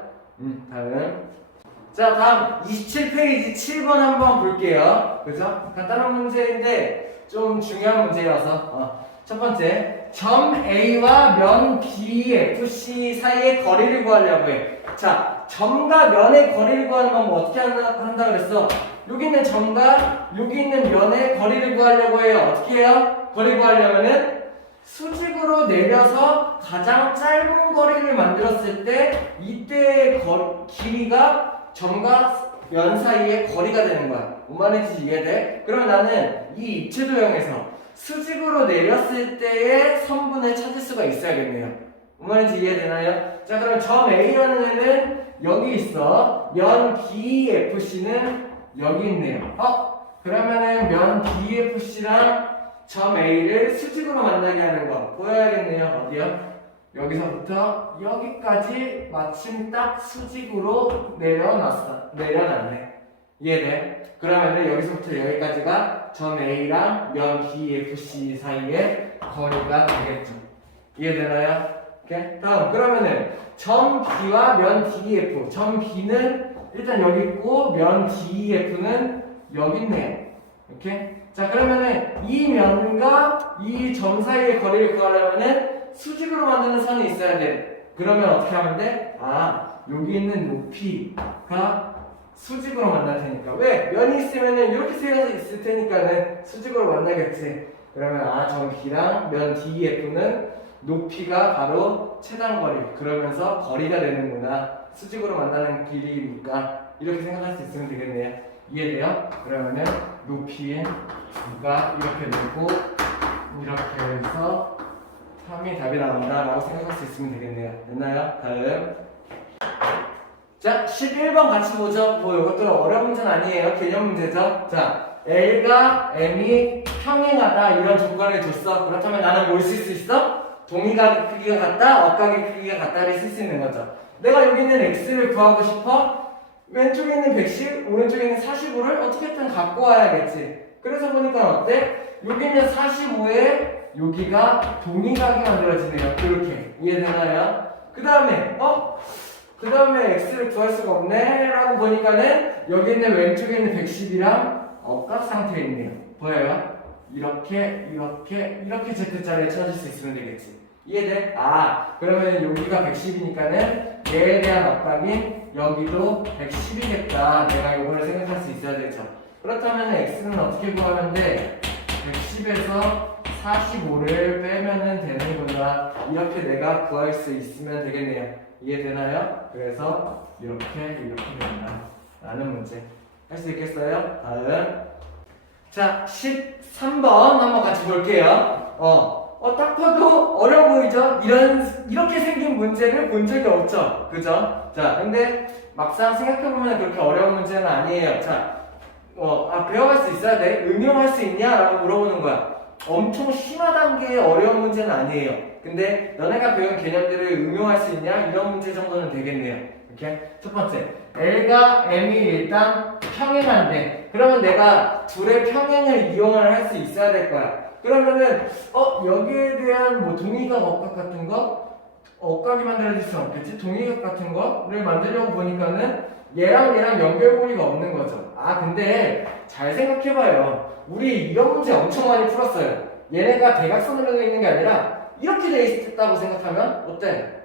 다음. 자, 다음 27페이지 7번 한번 볼게요. 그죠? 간단한 문제인데 좀 중요한 문제여서 첫 번째, 점 A와 면 BFC 사이의 거리를 구하려고 해. 자, 점과 면의 거리를 구하는 건 뭐 어떻게 한다 그랬어? 여기 있는 점과 여기 있는 면의 거리를 구하려고 해요. 어떻게 해요? 거리 구하려면은 수직으로 내려서 가장 짧은 거리를 만들었을 때 이때의 길이가 점과 면 사이의 거리가 되는 거야. 뭔 말인지 이해돼? 그럼 나는 이 입체 도형에서 수직으로 내렸을 때의 선분을 찾을 수가 있어야겠네요. 뭔 말인지 이해되나요? 자, 그럼 점 A라는 애는 여기 있어. 면 BFC는 여기 있네요. 그러면은 면 BFC랑 점 A를 수직으로 만나게 하는 거 보여야겠네요. 어디요? 여기서부터 여기까지 마침 딱 수직으로 내려놨네. 이해돼? 그러면은 여기서부터 여기까지가 점 A랑 면 BFC 사이의 거리가 되겠죠. 이해되나요? 오케이? 다음 그러면은 점 B와 면 DEF. 점 B는 일단 여기 있고 면 DEF는 여기 있네요. 오케이? 자 그러면은 이 면과 이 점 사이의 거리를 구하려면은 수직으로 만드는 선이 있어야 돼. 그러면 어떻게 하면 돼? 여기 있는 높이가 수직으로 만날 테니까. 왜? 면이 있으면은 이렇게 세워져 있을 테니까는 수직으로 만나겠지. 그러면 점 B랑 면 DEF는 높이가 바로 최단거리. 그러면서 거리가 되는구나. 수직으로 만나는 길이니까 이렇게 생각할 수 있으면 되겠네요. 이해돼요? 그러면은 높이가 이렇게 되고 이렇게 해서 3이 답이 나온다 라고 생각할 수 있으면 되겠네요. 됐나요? 다음. 자, 11번 같이 보죠. 뭐 이것도 어려운 문제는 아니에요. 개념 문제죠. 자, L과 M이 평행하다 이런 조건을 줬어. 그렇다면 나는 뭘 쓸 수 있어? 동의각 크기가 같다, 억각의 크기가 같다를 쓸 수 있는 거죠. 내가 여기 있는 X를 구하고 싶어. 왼쪽에 있는 110, 오른쪽에 있는 45를 어떻게든 갖고 와야겠지. 그래서 보니까 어때? 여기 있는 45에 여기가 동의각이 만들어지네요. 이렇게. 이해되나요? 그 다음에 X를 구할 수가 없네 라고 보니까는 여기 있는 왼쪽에 있는 110이랑 억각 상태에 있네요. 보여요? 이렇게 Z자를 찾을 수 있으면 되겠지. 이해돼? 그러면 여기가 110이니까는 얘에 대한 억각인 여기도 110이겠다. 내가 요거를 생각할 수 있어야 되죠. 그렇다면 X는 어떻게 구하면 돼? 110에서 45를 빼면은 되는구나. 이렇게 내가 구할 수 있으면 되겠네요. 이해되나요? 그래서 이렇게 된다 라는 문제 할 수 있겠어요? 다음. 자, 13번 한번 같이 볼게요. 딱 봐도 어려워 보이죠? 이렇게 생긴 문제를 본 적이 없죠? 그죠? 자, 근데 막상 생각해보면 그렇게 어려운 문제는 아니에요. 자, 배워갈 수 있어야 돼? 응용할 수 있냐? 라고 물어보는 거야. 엄청 심화 단계의 어려운 문제는 아니에요. 근데 너네가 배운 개념들을 응용할 수 있냐? 이런 문제 정도는 되겠네요. 오케이? 첫 번째, L과 M이 일단 평행한데 그러면 내가 둘의 평행을 이용을 할 수 있어야 될 거야. 그러면은 여기에 대한 뭐 동의각, 억각 같은 거 억각이 만들어질 수 없겠지? 동의각 같은 거를 만들려고 보니까는 얘랑 연결고리가 없는 거죠. 근데 잘 생각해봐요. 우리 이런 문제 엄청 많이 풀었어요. 얘네가 대각선으로 되어 있는 게 아니라 이렇게 돼 있다고 생각하면 어때?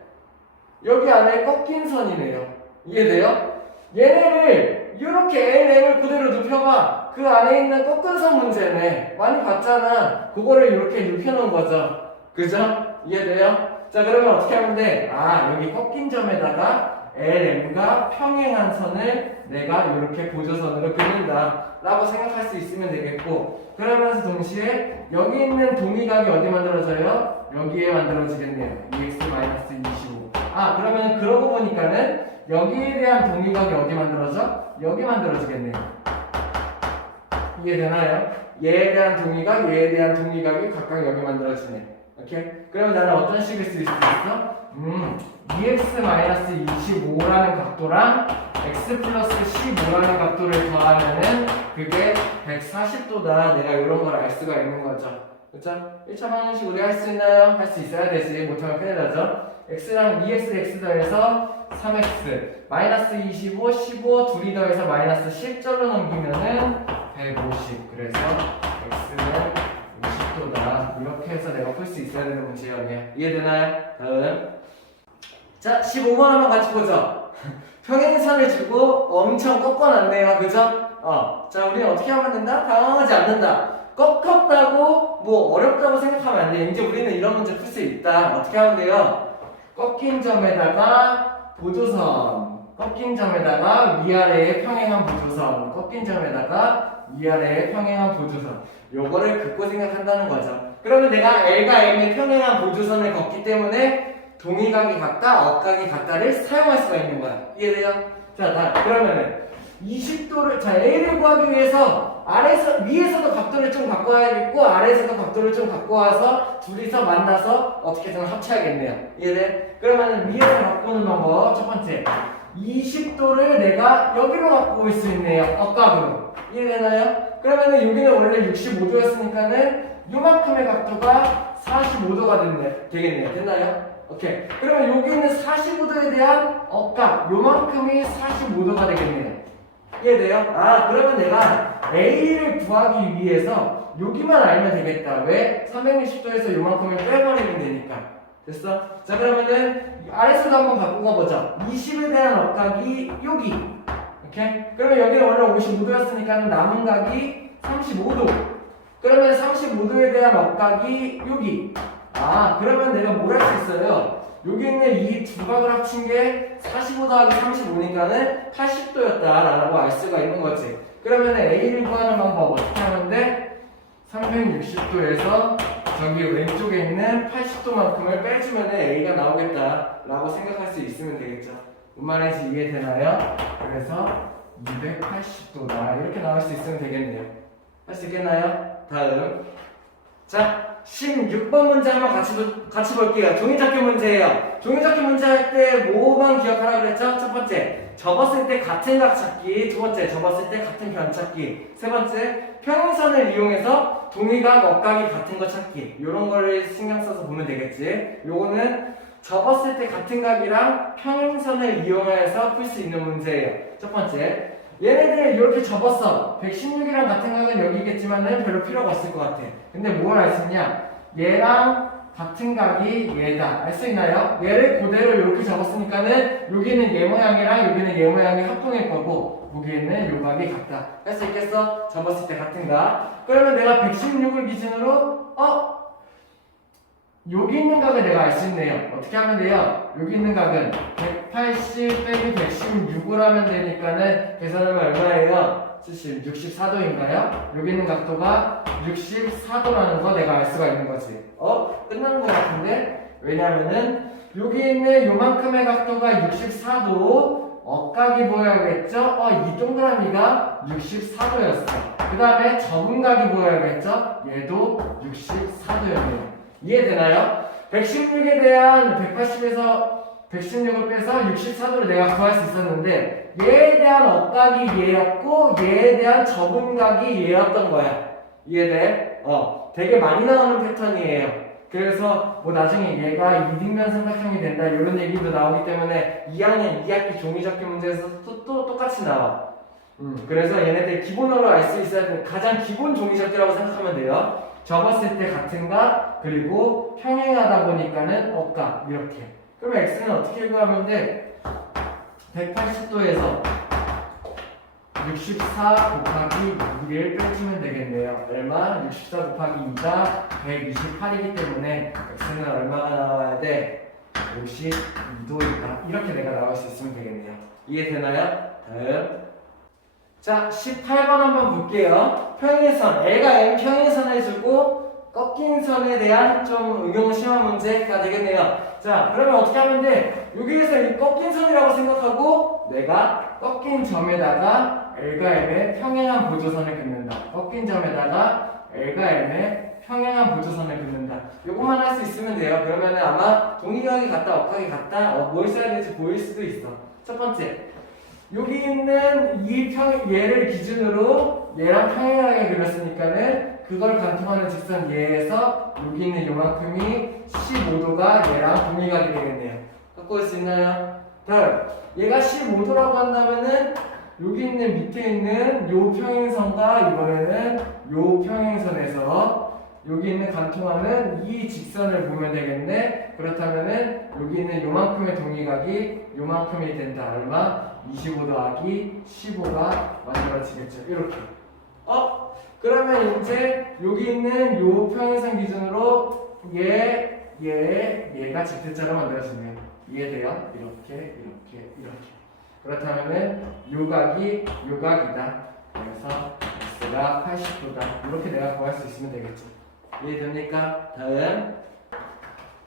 여기 안에 꺾인 선이네요. 이해돼요? 얘네를 이렇게 LM을 그대로 눕혀봐. 그 안에 있는 꺾은 선 문제네. 많이 봤잖아. 그거를 이렇게 눕혀놓은 거죠. 그죠? 이해돼요? 자, 그러면 어떻게 하면 돼? 아, 여기 꺾인 점에다가 LM과 평행한 선을 내가 이렇게 보조선으로 그린다 라고 생각할 수 있으면 되겠고, 그러면서 동시에 여기 있는 동위각이 어디 만들어져요? 여기에 만들어지겠네요. 2x-25. 아, 그러면 그러고 보니까는 여기에 대한 동위각이 어디 만들어져? 여기 만들어지겠네요. 이해되나요? 얘에 대한 동위각, 얘에 대한 동위각이 각각 여기 만들어지네. 오케이? 그러면 나는 어떤 식을 쓸 수 있어? 2x-25라는 각도랑 x 플러스 15라는 각도를 더하면은 그게 140도다. 내가 이런 걸 알 수가 있는 거죠. 그쵸? 1차 방정식 우리 할 수 있나요? 할 수 있어야 되지. 못하면 큰일 나죠? x랑 2x, x 더해서 3x, 마이너스 25, 15 둘이 더해서 마이너스 10절로 넘기면은 150. 그래서 x는 50도다. 이렇게 해서 내가 풀 수 있어야 되는 문제였네요. 이해되나요? 다음. 자, 15번 한번 같이 보죠. 평행선을 주고 엄청 꺾어놨네요. 그죠? 자, 우리는 어떻게 하면 된다? 당황하지 않는다. 꺾었다고 뭐 어렵다고 생각하면 안 돼. 이제 우리는 이런 문제 풀 수 있다. 어떻게 하면 돼요? 꺾인 점에다가 보조선, 꺾인 점에다가 위아래의 평행한 보조선, 꺾인 점에다가 위아래의 평행한 보조선. 요거를 긋고 생각한다는 거죠. 그러면 내가 L과 M의 평행한 보조선을 걷기 때문에 동위각이 같다, 억각이 같다를 사용할 수가 있는 거야. 이해돼요? 자, 그러면은 20도를, 자, A를 구하기 위해서 위에서도 각도를 좀 갖고 와야겠고, 아래에서도 각도를 좀 갖고 와서 둘이서 만나서 어떻게든 합쳐야겠네요. 이해돼? 그러면은 위에서 갖고 오는 방법, 첫 번째. 20도를 내가 여기로 갖고 올 수 있네요. 억각으로. 이해되나요? 그러면은 여기는 원래 65도였으니까는 요만큼의 각도가 45도가 되겠네요. 됐나요? 오케이. 그러면 여기 있는 45도에 대한 억각, 요만큼이 45도가 되겠네요. 이해돼요? 아, 그러면 내가 A를 구하기 위해서 여기만 알면 되겠다. 왜? 360도에서 요만큼을 빼버리면 되니까. 됐어? 자, 그러면은 아래서도 한번 바꾸고 가보자. 20에 대한 억각이 여기. 오케이? 그러면 여기는 원래 55도였으니까 남은 각이 35도. 그러면 35도에 대한 억각이 여기. 아, 그러면 내가 뭘 할 수 있어요? 여기 있는 이 두 각을 합친 게 45 더하기 35니까는 80도였다라고 알 수가 있는 거지. 그러면 A를 구하는 방법 어떻게 하면 돼? 360도에서 저기 왼쪽에 있는 80도만큼을 빼주면 A가 나오겠다라고 생각할 수 있으면 되겠죠. 뭔 말인지 이해되나요? 그래서 280도다. 이렇게 나올 수 있으면 되겠네요. 할 수 있겠나요? 다음. 자. 16번 문제 한번 같이 볼게요. 종이접기 문제예요. 종이접기 문제 할 때 뭐만 기억하라 그랬죠? 첫 번째, 접었을 때 같은 각 찾기. 두 번째, 접었을 때 같은 변 찾기. 세 번째, 평행선을 이용해서 동위각, 억각이 같은 거 찾기. 요런 거를 신경 써서 보면 되겠지. 요거는 접었을 때 같은 각이랑 평행선을 이용해서 풀 수 있는 문제예요. 첫 번째, 얘네들 이렇게 접었어. 116이랑 같은 각은 여기겠지만은 별로 필요가 없을 것 같아. 근데 뭘 알 수 있냐? 얘랑 같은 각이 얘다. 알 수 있나요? 얘를 그대로 이렇게 접었으니까는 여기는 얘 모양이랑 여기는 얘 모양이 합동일 거고 여기에는 요 각이 같다. 할 수 있겠어? 접었을 때 같은 각. 그러면 내가 116을 기준으로 여기 있는 각을 내가 알 수 있네요. 어떻게 하면 돼요? 여기 있는 각은 180 빼기 116을 하면 되니까는 계산하면 얼마예요? 64도인가요? 여기 있는 각도가 64도라는 거 내가 알 수가 있는 거지. 끝난 거 같은데? 왜냐면은 여기 있는 요만큼의 각도가 64도, 억각이 보여야겠죠? 이 동그라미가 64도였어. 그 다음에 접은 각이 보여야겠죠? 얘도 64도였네요. 이해되나요? 116에 대한 180에서 116을 빼서 64도를 내가 구할 수 있었는데 얘에 대한 억각이 얘였고 얘에 대한 접은 각이 얘였던 거야. 이해돼? 되게 많이 나오는 패턴이에요. 그래서 뭐 나중에 얘가 이등변 삼각형이 된다 이런 얘기도 나오기 때문에 2학년 2학기 종이접기 문제에서 또 똑같이 나와. 그래서 얘네들 기본으로 알 수 있어야 되는 가장 기본 종이접기라고 생각하면 돼요. 접었을 때 같은가 그리고 평행하다 보니까는 억각 이렇게. 그럼 x는 어떻게 구하면 돼? 180도에서 64 곱하기 2를 빼주면 되겠네요. 얼마? 64 곱하기 2가 128이기 때문에 x는 얼마가 나와야 돼? 52도이다. 이렇게 내가 나올 수 있으면 되겠네요. 이해되나요? 다음. 자, 18번 한번 볼게요. 평행선, L과 M 평행선 해주고 꺾인 선에 대한 좀 응용 시험 문제가 되겠네요. 자, 그러면 어떻게 하면 돼? 여기에서 이 꺾인 선이라고 생각하고 내가 꺾인 점에다가 L과 M의 평행한 보조선을 긋는다. 꺾인 점에다가 L과 M의 평행한 보조선을 긋는다. 요것만 할 수 있으면 돼요. 그러면 아마 동의각이 같다, 억각이 같다, 뭘 써야 될지 보일 수도 있어. 첫 번째, 여기 있는 얘를 기준으로 얘랑 평행하게 그렸으니까는 그걸 관통하는 직선 얘에서 여기 있는 요만큼이 15도가 얘랑 동의각이 되겠네요. 갖고 올 수 있나요? 다음, 얘가 15도라고 한다면은 여기 있는 밑에 있는 요 평행선과 이번에는 요 평행선에서 여기 있는 관통하는 이 직선을 보면 되겠네. 그렇다면은 여기 있는 요만큼의 동의각이 요만큼이 된다. 얼마? 25 더하기 15가 만들어지겠죠. 이렇게. 그러면 이제 여기 있는 요 평행선 기준으로 얘가 Z자로 만들어지네요. 이해돼요? 이렇게. 그렇다면은 요각이 요각이다. 그래서 X가 80도다. 이렇게 내가 구할 수 있으면 되겠죠. 이해됩니까? 다음.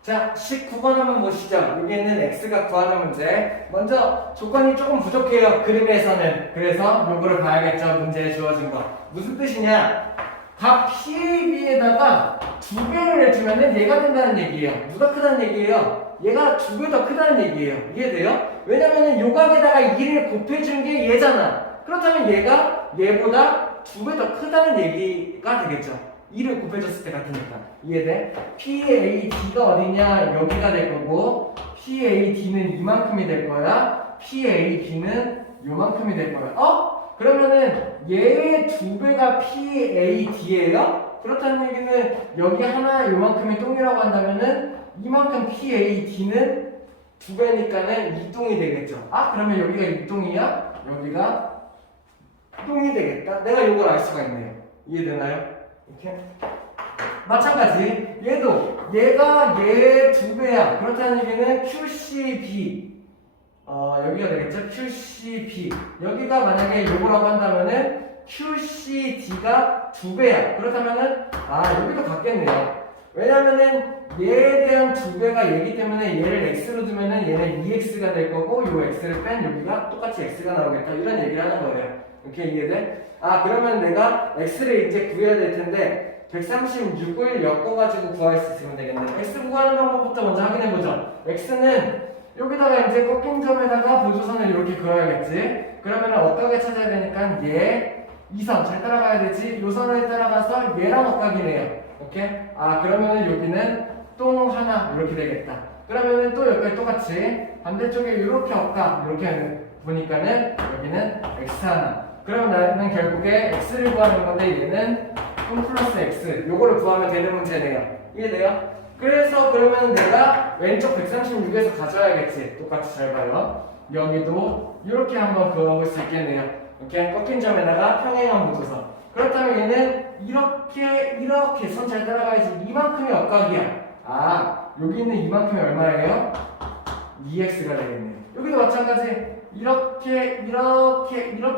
자, 19번 한번 보시죠. 여기에는 X가 구하는 문제. 먼저 조건이 조금 부족해요. 그림에서는. 그래서 요거를 봐야겠죠. 문제에 주어진 거. 무슨 뜻이냐? 각 PAB에다가 2배를 해주면은 얘가 된다는 얘기예요. 누가 크다는 얘기예요? 얘가 2배 더 크다는 얘기예요. 이해돼요? 왜냐면은 요각에다가 2를 곱해준 게 얘잖아. 그렇다면 얘가 얘보다 2배 더 크다는 얘기가 되겠죠. 2를 곱해줬을 때 같으니까. 이해돼? PAD가 어디냐? 여기가 될 거고 PAD는 이만큼이 될 거야. PAB는 요만큼이 될 거야. 그러면은 얘의 2배가 PAD예요? 그렇다는 얘기는 여기 하나 요만큼이 똥이라고 한다면은 이만큼 PAD는 2배니까는 2똥이 되겠죠. 그러면 여기가 2똥이야? 여기가 똥이 되겠다? 내가 이걸 알 수가 있네요. 이해되나요? 이렇게. 마찬가지 얘가 얘 2배야. 그렇다는 얘기는 QCB 여기가 되겠죠? QCB 여기가 만약에 요거라고 한다면은 QCD가 2배야. 그렇다면은 여기도 같겠네요. 왜냐면은 얘에 대한 2배가 얘기 때문에 얘를 x로 두면은 얘는 2x가 될 거고 요 x를 뺀 여기가 똑같이 x가 나오겠다. 이런 얘기를 하는 거예요. 이렇게 이해돼? 그러면 내가 x를 이제 구해야 될 텐데 136을 엮어가지고 구할 수 있으면 되겠네. x 구하는 방법부터 먼저 확인해보죠. x는 여기다가 이제 꺾인 점에다가 보조선을 이렇게 그어야겠지. 그러면 억각을 찾아야 되니까 얘, 이 선 잘 따라가야 되지. 요 선을 따라가서 얘랑 억각이네요. 오케이? 그러면 여기는 똥 하나 이렇게 되겠다. 그러면은 또 여기까지 똑같이 반대쪽에 이렇게 억각 이렇게 보니까는 여기는 x 하나. 그럼 나는 결국에 x를 구하는 건데 얘는 똥 플러스 x 요거를 구하면 되는 문제네요. 이해돼요? 그래서 그러면 내가 왼쪽 136에서 가져야겠지. 똑같이 잘 봐요. 여기도 이렇게 한번 그어볼 수 있겠네요. 이렇게 꺾인 점에다가 평행한 보조선. 그렇다면 얘는 이렇게 선 잘 따라가야지. 이만큼이 억각이야. 여기 있는 이만큼이 얼마예요? 2x가 되겠네요. 여기도 마찬가지. 이렇게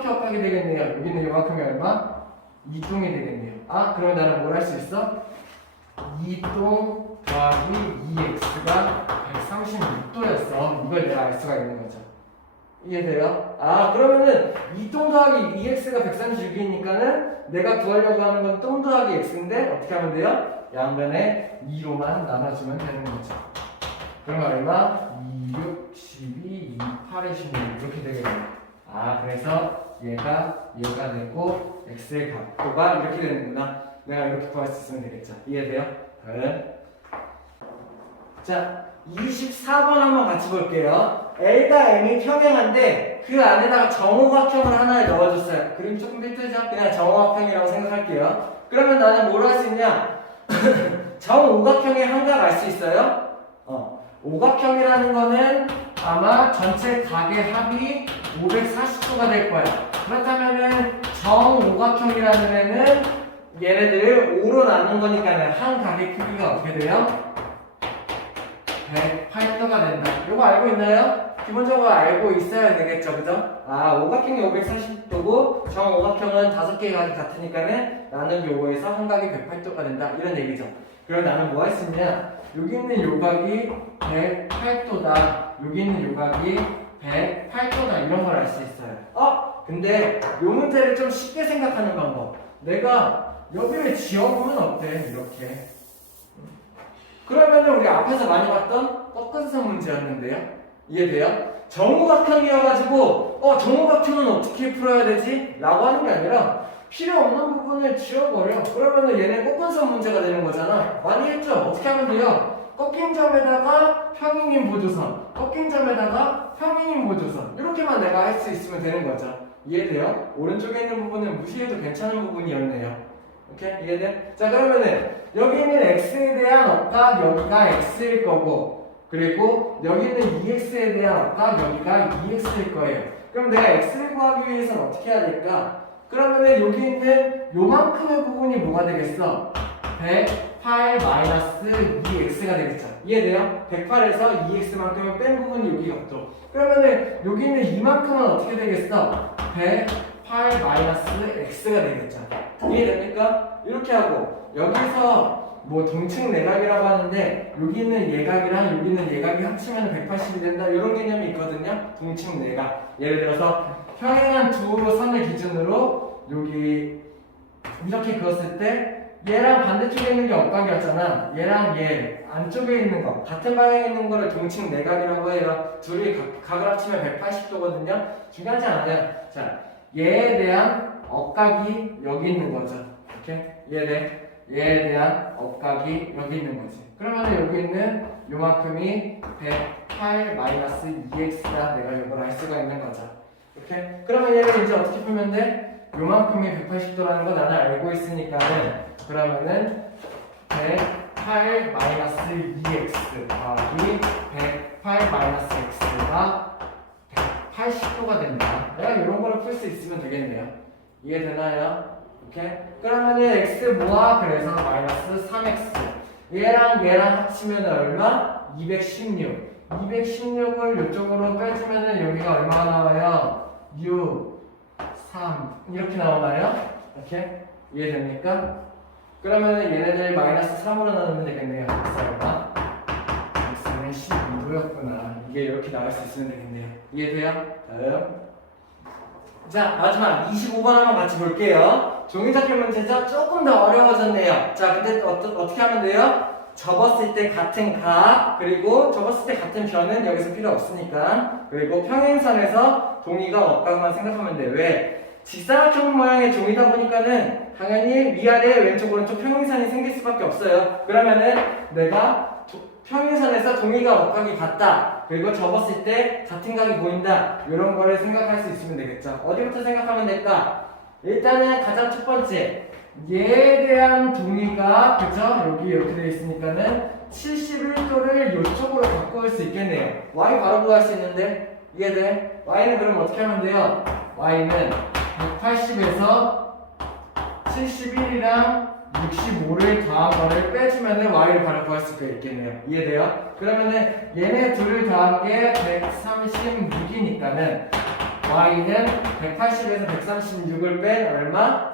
억각이 되겠네요. 여기 있는 이만큼이 얼마? 2똥이 되겠네요. 그러면 나는 뭘 할 수 있어? 2똥 더하기 2x가 136도였어. 이걸 내가 알 수가 있는 거죠. 이해돼요? 그러면은 2똥 더하기 2x가 136이니까는 내가 구하려고 하는 건 똥 더하기 x인데 어떻게 하면 돼요? 양변에 2로만 나눠주면 되는 거죠. 그러면 얼마? 2, 6, 12, 2, 8에 16 이렇게 되겠네요. 그래서 얘가 되고 x의 각도가 이렇게 되는구나. 내가 이렇게 구할 수 있으면 되겠죠. 이해돼요? 다음. 자, 24번 한번 같이 볼게요. L과 M이 평행한데 그 안에다가 정오각형을 하나 넣어줬어요. 그림 조금 삐뚤죠? 그냥 정오각형이라고 생각할게요. 그러면 나는 뭘 할 수 있냐? 정오각형의 한각 알 수 있어요? 오각형이라는 거는 아마 전체 각의 합이 540도가 될 거야. 그렇다면은 정오각형이라는 애는 얘네들 5로 나눈 거니까는 한 각의 크기가 어떻게 돼요? 108도가 된다. 이거 알고 있나요? 기본적으로 알고 있어야 되겠죠, 그죠? 오각형이 540도고 정오각형은 5개의 각이 같으니까는 나는 요거에서 한 각이 108도가 된다. 이런 얘기죠. 그럼 나는 뭐 할 수 있냐? 여기 있는 요각이 108도다. 여기 있는 요각이 108도다. 이런 걸 알 수 있어요. 근데 요 문제를 좀 쉽게 생각하는 방법. 내가 여기를 지어보면 어때? 이렇게. 그러면은 우리 앞에서 많이 봤던 꺾은선 문제였는데요. 이해돼요? 정오각형이어가지고 정오각형은 어떻게 풀어야 되지? 라고 하는 게 아니라 필요 없는 부분을 지워버려. 그러면은 얘는 꺾은선 문제가 되는 거잖아. 많이 했죠? 어떻게 하면 돼요? 꺾인 점에다가 평행인 보조선, 꺾인 점에다가 평행인 보조선, 이렇게만 내가 할 수 있으면 되는 거죠. 이해돼요? 오른쪽에 있는 부분은 무시해도 괜찮은 부분이었네요. 오케이? 이해돼? 자, 그러면은 여기 있는 x에 대한 억각 여기가 x일 거고, 그리고 여기 있는 2x에 대한 억각 여기가 2x일 거예요. 그럼 내가 x를 구하기 위해서는 어떻게 해야 될까? 그러면은 여기 있는 요만큼의 부분이 뭐가 되겠어? 108-2x가 되겠죠. 이해돼요? 108에서 2x만큼은 뺀 부분이 여기 같죠. 그러면은 여기 있는 이만큼은 어떻게 되겠어? 108-x가 되겠죠. 이해됩니까? 이렇게 하고 여기서 뭐 동측 내각이라고 하는데 여기 있는 예각이랑 여기 있는 예각이 합치면 180이 된다. 이런 개념이 있거든요. 동측 내각. 예를 들어서 평행한 두 선을 기준으로 여기 이렇게 그었을 때 얘랑 반대쪽에 있는 게 억각이었잖아. 얘랑 얘 안쪽에 있는 거 같은 방향에 있는 거를 동측 내각이라고 해요. 둘이 각을 합치면 180도거든요. 중요하지 않아요. 자, 얘에 대한 억각이 여기 있는 거죠. 이렇게 얘에 대한 억각이 여기 있는 거지. 그러면 여기 있는 요만큼이 108-2x다. 내가 이걸 알 수가 있는 거죠. 이렇게. 그러면 얘를 이제 어떻게 풀면 돼? 요만큼이 180도라는 거 나는 알고 있으니까는 그러면은 108-2x 더하기 108-x가 180도가 된다. 내가 이런 거를 풀 수 있으면 되겠네요. 이해되나요? 오케이? 그러면은 x 뭐야? 그래서 마이너스 3x. 얘랑 합치면 얼마? 216. 216을 이쪽으로 빼주면은 여기가 얼마가 나와요? 6, 3 이렇게 나오나요? 오케이? 이해됩니까? 그러면 얘네들 마이너스 3으로 나누면 되겠네요. x 얼마? x는 12도였구나. 이게 이렇게 나올 수 있으면 되겠네요. 이해돼요? 다음. 자, 마지막 25번 한번 같이 볼게요. 종이접기 문제죠? 조금 더 어려워졌네요. 자, 근데 어떻게 하면 돼요? 접었을 때 같은 각, 그리고 접었을 때 같은 변은 여기서 필요 없으니까, 그리고 평행선에서 동의가 억각만 생각하면 돼. 왜? 직사각형 모양의 종이다 보니까는 당연히 위아래 왼쪽 오른쪽 평행선이 생길 수밖에 없어요. 그러면은 내가 평행선에서 동의가 억각이 같다, 그리고 접었을 때 같은 각이 보인다, 이런 거를 생각할 수 있으면 되겠죠. 어디부터 생각하면 될까? 일단은 가장 첫 번째, 얘에 대한 동의가, 그죠? 여기 이렇게 되어 있으니까는 71도를 이쪽으로 바꿀 수 있겠네요. y 바로 구할 수 있는데, 이해돼? y는 그럼 어떻게 하면 돼요? y는 180에서 71이랑 65를 더한 거를 빼주면은 y를 바로 구할 수가 있겠네요. 이해돼요? 그러면은 얘네 둘을 더한 게 136이니까는 y는 180에서 136을 뺀 얼마?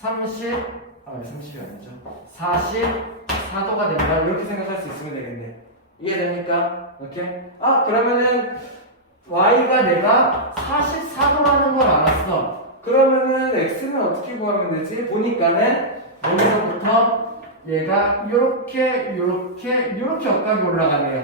30이 아니죠. 44도가 된다. 이렇게 생각할 수 있으면 되겠네요. 이해됩니까? 오케이? 그러면은 y가 내가 44도라는 걸 알았어. 그러면은 x는 어떻게 구하면 되지? 보니까는 여기서부터 얘가 이렇게 억각이 올라가네요.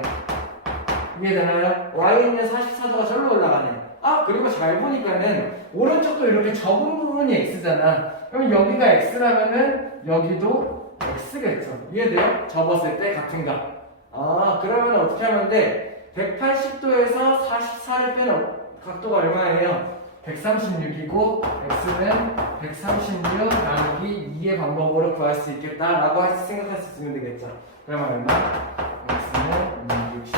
이해되나요? y는 44도가 절로 올라가네요. 그리고 잘 보니까는 오른쪽도 이렇게 접은 부분이 x잖아. 그럼 여기가 x라면은 여기도 x겠죠. 이해돼요? 접었을 때 같은 각. 그러면 어떻게 하면 돼? 180도에서 44를 빼는 각도가 얼마예요? 136이고 x는 136 나누기 2의 방법으로 구할 수 있겠다라고 생각할 수 있으면 되겠죠. 그러면 얼마? x는 60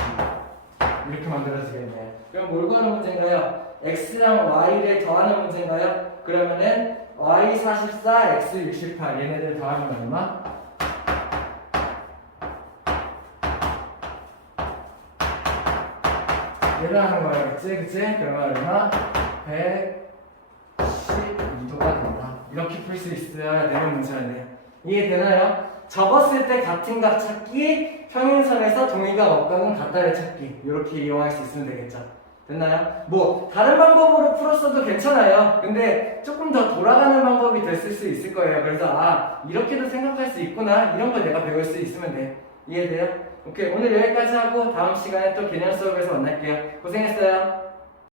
이렇게 만들어지겠네. 그럼 뭘 구하는 문제인가요? x랑 y를 더하는 문제인가요? 그러면은 y 44, x 68 얘네들 더하면 얼마? 얘를 하는 거야, 그치? 그러면 얼마? 112도가 된다. 이렇게 풀 수 있어야 되는 문제였네요. 이해되나요? 접었을 때 같은 값 찾기, 평행선에서 동의가 없각은 같다를 찾기 이렇게 이용할 수 있으면 되겠죠. 됐나요? 뭐 다른 방법으로 풀었어도 괜찮아요. 근데 조금 더 돌아가는 방법이 됐을 수 있을 거예요. 그래서 아 이렇게도 생각할 수 있구나 이런 걸 내가 배울 수 있으면 돼. 이해돼요? 오케이 오늘 여기까지 하고 다음 시간에 또 개념 수업에서 만날게요. 고생했어요.